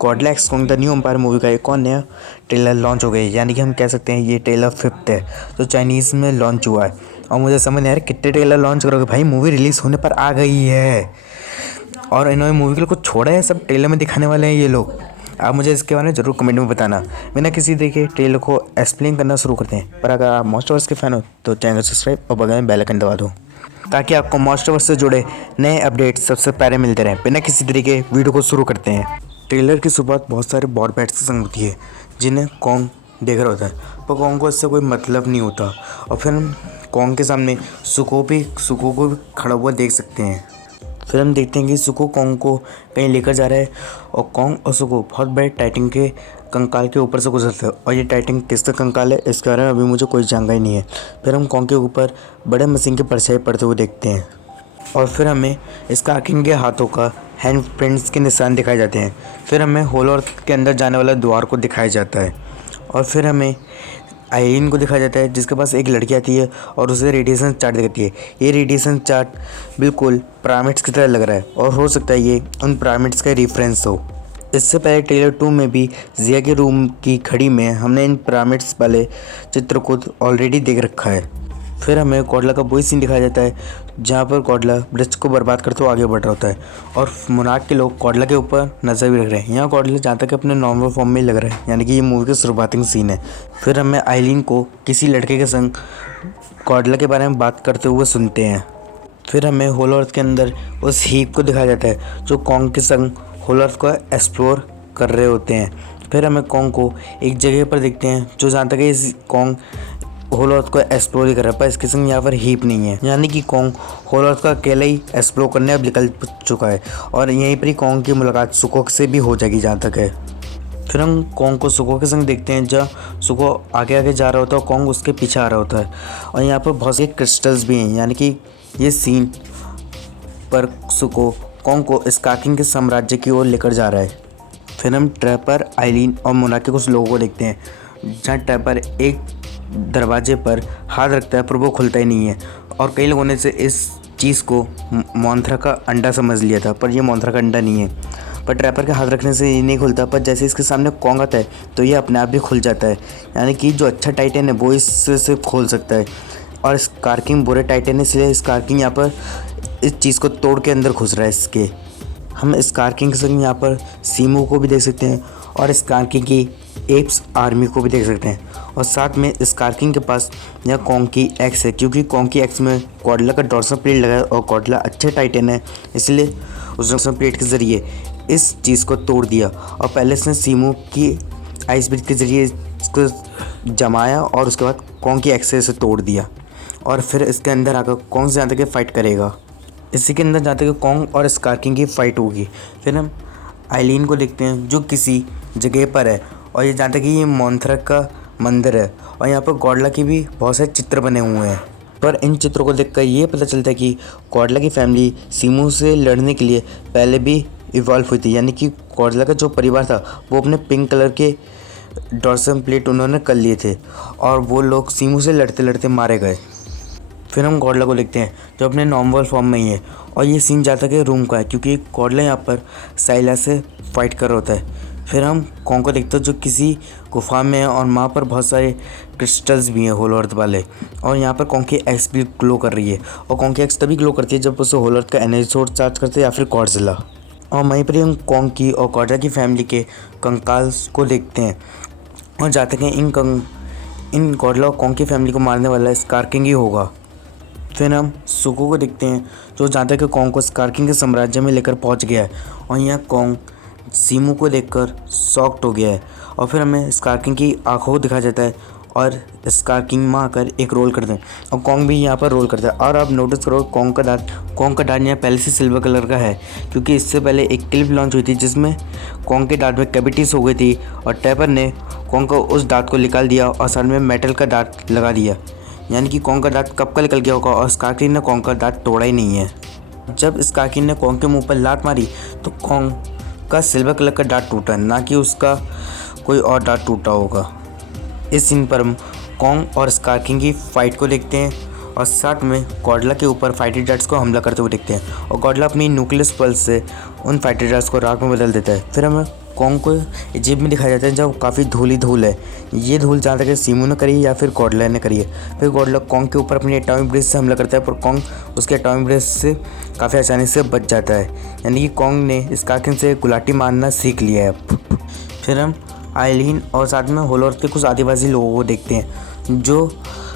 Godzilla x Kong the new empire movie का एक और नया ट्रेलर लॉन्च हो गया है, यानी कि हम कह सकते हैं ये ट्रेलर 5th है जो चाइनीज़ में लॉन्च हुआ है। और मुझे समझ नहीं आ रहा कितने ट्रेलर लॉन्च करोगे भाई, मूवी रिलीज़ होने पर आ गई है और इन्होंने मूवी के लिए कुछ छोड़ा है, सब ट्रेलर में दिखाने वाले हैं ये लोग। आप मुझे इसके बारे में ज़रूर कमेंट में बताना। बिना किसी देखे ट्रेलर को एक्सप्लेन करना शुरू करते हैं, पर अगर आप मॉन्स्टरवर्स के फैन हो तो चैनल सब्सक्राइब और बगल में बेल आइकन दबा दो ताकि आपको मॉन्स्टरवर्स से जुड़े नए अपडेट्स सबसे पहले मिलते रहें। बिना किसी तरीके वीडियो को शुरू करते हैं। ट्रेलर की शुरुआत बहुत सारे बॉड बैट्स के संग होती है जिन्हें कॉन्ग देख रहा होता है, पर कॉन्ग को इससे कोई मतलब नहीं होता। और फिर हम कॉन्ग के सामने सुको को भी खड़ा हुआ देख सकते हैं। फिर हम देखते हैं कि सुको कॉन्ग को कहीं लेकर जा रहा है और कॉन्ग और सुको बहुत बड़े टाइटन के कंकाल के ऊपर से गुजरते हैं। और ये टाइटन किसका कंकाल है इसके बारे में अभी मुझे कोई जानकारी नहीं है। फिर हम कॉन्ग के ऊपर बड़े मशीन की परछाई पड़ते हुए देखते हैं और फिर हमें स्कार्किंग के हाथों का हैंड प्रिंट्स के निशान दिखाए जाते हैं। फिर हमें होलो अर्थ के अंदर जाने वाला द्वार को दिखाया जाता है और फिर हमें आइलिन को दिखाया जाता है जिसके पास एक लड़की आती है और उसे रेडिएशन चार्ट दिखाती है। ये रेडिएशन चार्ट बिल्कुल पिरामिड्स की तरह लग रहा है और हो सकता है ये उन पिरामिड्स का रेफरेंस हो। इससे पहले ट्रेलर 2 में भी जिया के रूम की घड़ी में हमने इन पिरामिड्स वाले चित्र को ऑलरेडी देख रखा है। फिर हमें गॉडजिला का वही सीन दिखाया जाता है जहाँ पर गॉडजिला ब्रिज को बर्बाद करते हुए आगे बढ़ रहा होता है और मोनार्क के लोग गॉडजिला के ऊपर नज़र भी रख रहे हैं। यहाँ गॉडजिला जहाँ तक अपने नॉर्मल फॉर्म में ही लग रहा है, यानी कि ये मूवी का शुरुआती सीन है। फिर हमें आइलिन को किसी लड़के के संग गॉडजिला के बारे में बात करते हुए सुनते हैं। फिर हमें होलो अर्थ के अंदर उस हीप को दिखाया जाता है जो कॉन्ग के संग होलो अर्थ को एक्सप्लोर कर रहे होते हैं। फिर हमें कॉन्ग को एक जगह पर देखते हैं जो जहाँ तक इस कॉन्ग होलो अर्थ को एक्सप्लोर ही कर रहा है, पर इसके संग यहाँ पर हीप नहीं है, यानी कि कॉन्ग होलो अर्थ का अकेला ही एक्सप्लोर करने अब निकल चुका है और यहीं पर ही कॉन्ग की मुलाकात सुको से भी हो जाएगी जहाँ तक है। फिर हम कॉन्ग को सुको के संग देखते हैं जहाँ सुको आगे आगे जा रहा होता है और कॉन्ग उसके पीछे आ रहा होता है और यहाँ पर बहुत से क्रिस्टल्स भी हैं, यानी कि ये सीन पर सुको कॉन्ग को स्कार्किंग के साम्राज्य की ओर लेकर जा रहा है। फिर हम ट्रैपर, आइलिन और मोनार्क के कुछ लोगों को देखते हैं जहाँ ट्रैपर एक दरवाजे पर हाथ रखता है पर वो खुलता ही नहीं है और कई लोगों ने से इस चीज़ को मोंथरा का अंडा समझ लिया था, पर यह मोंथरा का अंडा नहीं है। पर ट्रैपर के हाथ रखने से ये नहीं खुलता, पर जैसे इसके सामने कॉन्ग आता है तो ये अपने आप भी खुल जाता है, यानी कि जो अच्छा टाइटन है वो इससे खोल सकता है। और स्कार्किंग बुरे टाइटन है इसलिए स्कार्किंग यहाँ पर इस चीज़ को तोड़ के अंदर घुस रहा है इसके। हम स्कार्किंग के संग यहाँ पर सीमू को भी देख सकते हैं और स्कार्किंग की एप्स आर्मी को भी देख सकते हैं और साथ में स्कार्किंग के पास यहाँ कॉन्ग की एक्स है, क्योंकि कॉन्ग की एक्स में गॉडजिला का डॉर्सल प्लेट लगा है और गॉडजिला अच्छे टाइटन है इसलिए उस डॉर्सल प्लेट के ज़रिए इस चीज़ को तोड़ दिया और पहले उसने सीमू की आइस ब्रिज के ज़रिए इसको जमाया और उसके बाद कॉन्ग की एक्स से इसे तोड़ दिया और फिर इसके अंदर आकर कॉन्ग से जहाँ तक फाइट करेगा। इसी के अंदर जहाँ तक कॉन्ग और स्कार्किंग की फ़ाइट होगी। फिर हम आइलिन को देखते हैं जो किसी जगह पर है और ये जहाँ तक कि ये मोंथरा का मंदिर है और यहाँ पर गॉडजिला की भी बहुत सारे चित्र बने हुए हैं। पर इन चित्रों को देखकर ये पता चलता है कि गॉडजिला की फैमिली सीमू से लड़ने के लिए पहले भी इवॉल्व हुई थी, यानी कि गॉडजिला का जो परिवार था वो अपने पिंक कलर के डॉर्सल प्लेट उन्होंने कर लिए थे और वो लोग सीमू से लड़ते लड़ते मारे गए। फिर हम गॉडजिला को देखते हैं जो अपने नॉर्मल फॉर्म में ही है और ये सीन जाता है रूम का है, क्योंकि गॉडजिला यहाँ पर साइला से फाइट कर रहा होता है। फिर हम कॉन्ग को देखते हैं जो किसी गुफा में है और वहाँ पर बहुत सारे क्रिस्टल्स भी हैं होलो अर्थ वाले और यहाँ पर कॉन्ग की एक्स भी ग्लो कर रही है और कॉन्ग की एक्स तभी ग्लो करती है जब उसे होलो अर्थ का एनर्जी सोर्स चार्ज करते हैं या फिर गॉडजिला। और वहीं पर हम कॉन्ग की और गॉडजिला की फैमिली के कंकाल्स को देखते हैं और जाते हैं इन गॉडजिला और कॉन्ग की फैमिली को मारने वाला स्कार्किंग ही होगा। फिर हम सुको को देखते हैं जो जहाँ तक कॉन्ग को स्कार्किंग के साम्राज्य में लेकर पहुँच गया है और यहाँ कॉन्ग सीमू को देखकर शॉक्ड हो गया है और फिर हमें स्कार्किंग की आँखों को दिखाया जाता है और स्कार्किंग में आकर एक रोल करते हैं और कॉन्ग भी यहाँ पर रोल करता है। और आप नोटिस करो कॉन्ग का दांत यहाँ पहले से सिल्वर कलर का है, क्योंकि इससे पहले एक क्लिप लॉन्च हुई थी जिसमें कॉन्ग के दांत में कैविटीज़ हो गई थी और टैपर ने कॉन्ग को उस दांत को निकाल दिया और साथ में मेटल का दांत लगा दिया, यानी कि कॉन्ग का दांत कब का निकल गया होगा और स्कार्किंग ने कॉन्ग का दांत तोड़ा ही नहीं है। जब स्कार्किंग ने कॉन्ग के मुंह पर लात मारी तो कॉन्ग का सिल्वर कलर का दांत टूटा, ना कि उसका कोई और दांत टूटा होगा। इस सीन पर हम कॉन्ग और स्कार्किंग की फ़ाइट को देखते हैं और साथ में गॉडजिला के ऊपर फाइटर जेट्स को हमला करते हुए देखते हैं और गॉडजिला अपनी न्यूक्लियस पल्स से उन फाइटर जेट्स को राख में बदल देता है। फिर हमें कॉन्ग को जेब में दिखाया जाता है जब काफ़ी धूल ही धूल है। ये धूल जहाँ तक सीमू ने करी है या फिर गॉडला ने करी है। फिर गॉडला कॉन्ग के ऊपर अपनी एटॉमिक ब्रेथ से हमला करता है, पर कॉन्ग उसके एटॉमिक ब्रेथ से काफ़ी आसानी से बच जाता है। यानी कि कॉन्ग ने स्कारकिन से गुलाटी मारना सीख लिया है अब। फिर हम आइलीन और साथ में होलो अर्थ के कुछ आदिवासी लोगों को देखते हैं जो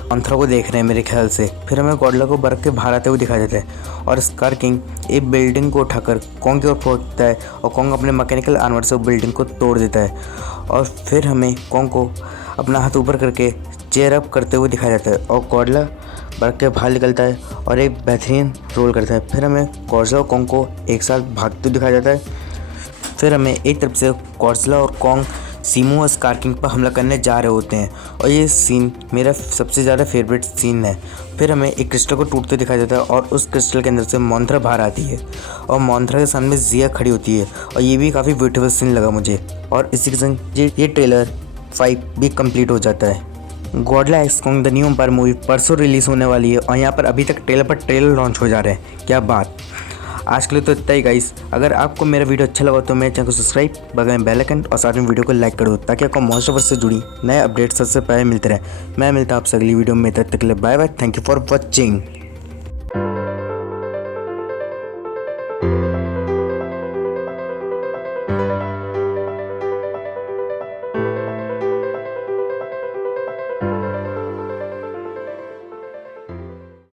मंथरा को देख रहे हैं मेरे ख्याल से। फिर हमें गॉडला को बर्फ के बाहर आते हुए दिखाया जाता है और स्कार किंग एक बिल्डिंग को उठाकर कॉन्ग की ओर पहुंचता है और कॉन्ग अपने मैकेनिकल आर्मर से बिल्डिंग को तोड़ देता है। और फिर हमें कॉन्ग को अपना हाथ ऊपर करके चेयर अप करते हुए दिखाया जाता है और गॉडला बर्फ के बाहर निकलता है और एक बेहतरीन रोल करता है। फिर हमें गॉडला और कॉन्ग को एक साथ भागते हुए दिखाया जाता है। फिर हमें एक तरफ से गॉडजिला और कॉन्ग सीमू और स्कार किंग पर हमला करने जा रहे होते हैं और ये सीन मेरा सबसे ज़्यादा फेवरेट सीन है। फिर हमें एक क्रिस्टल को टूटते दिखाया जाता है और उस क्रिस्टल के अंदर से मोंथरा बाहर आती है और मोंथरा के सामने जिया खड़ी होती है और ये भी काफ़ी ब्यूटीफुल सीन लगा मुझे। और इसी के संग ये ट्रेलर 5 भी कंप्लीट हो जाता है। Godzilla x Kong the new empire movie परसों रिलीज़ होने वाली है और यहाँ पर अभी तक ट्रेलर पर ट्रेलर लॉन्च हो जा रहे हैं। क्या बात। आज के लिए तो इतना ही गाइस। अगर आपको मेरा वीडियो अच्छा लगा तो मेरे चैनल को सब्सक्राइब, बगल में बेल आइकन और साथ में वीडियो को लाइक कर दो ताकि आपको मॉन्स्टरवर्स से जुड़ी नए अपडेट्स सबसे पहले मिलते रहे। मैं मिलता हूँ आपसे अगली वीडियो में, तब तक के लिए bye bye. Thank you for watching.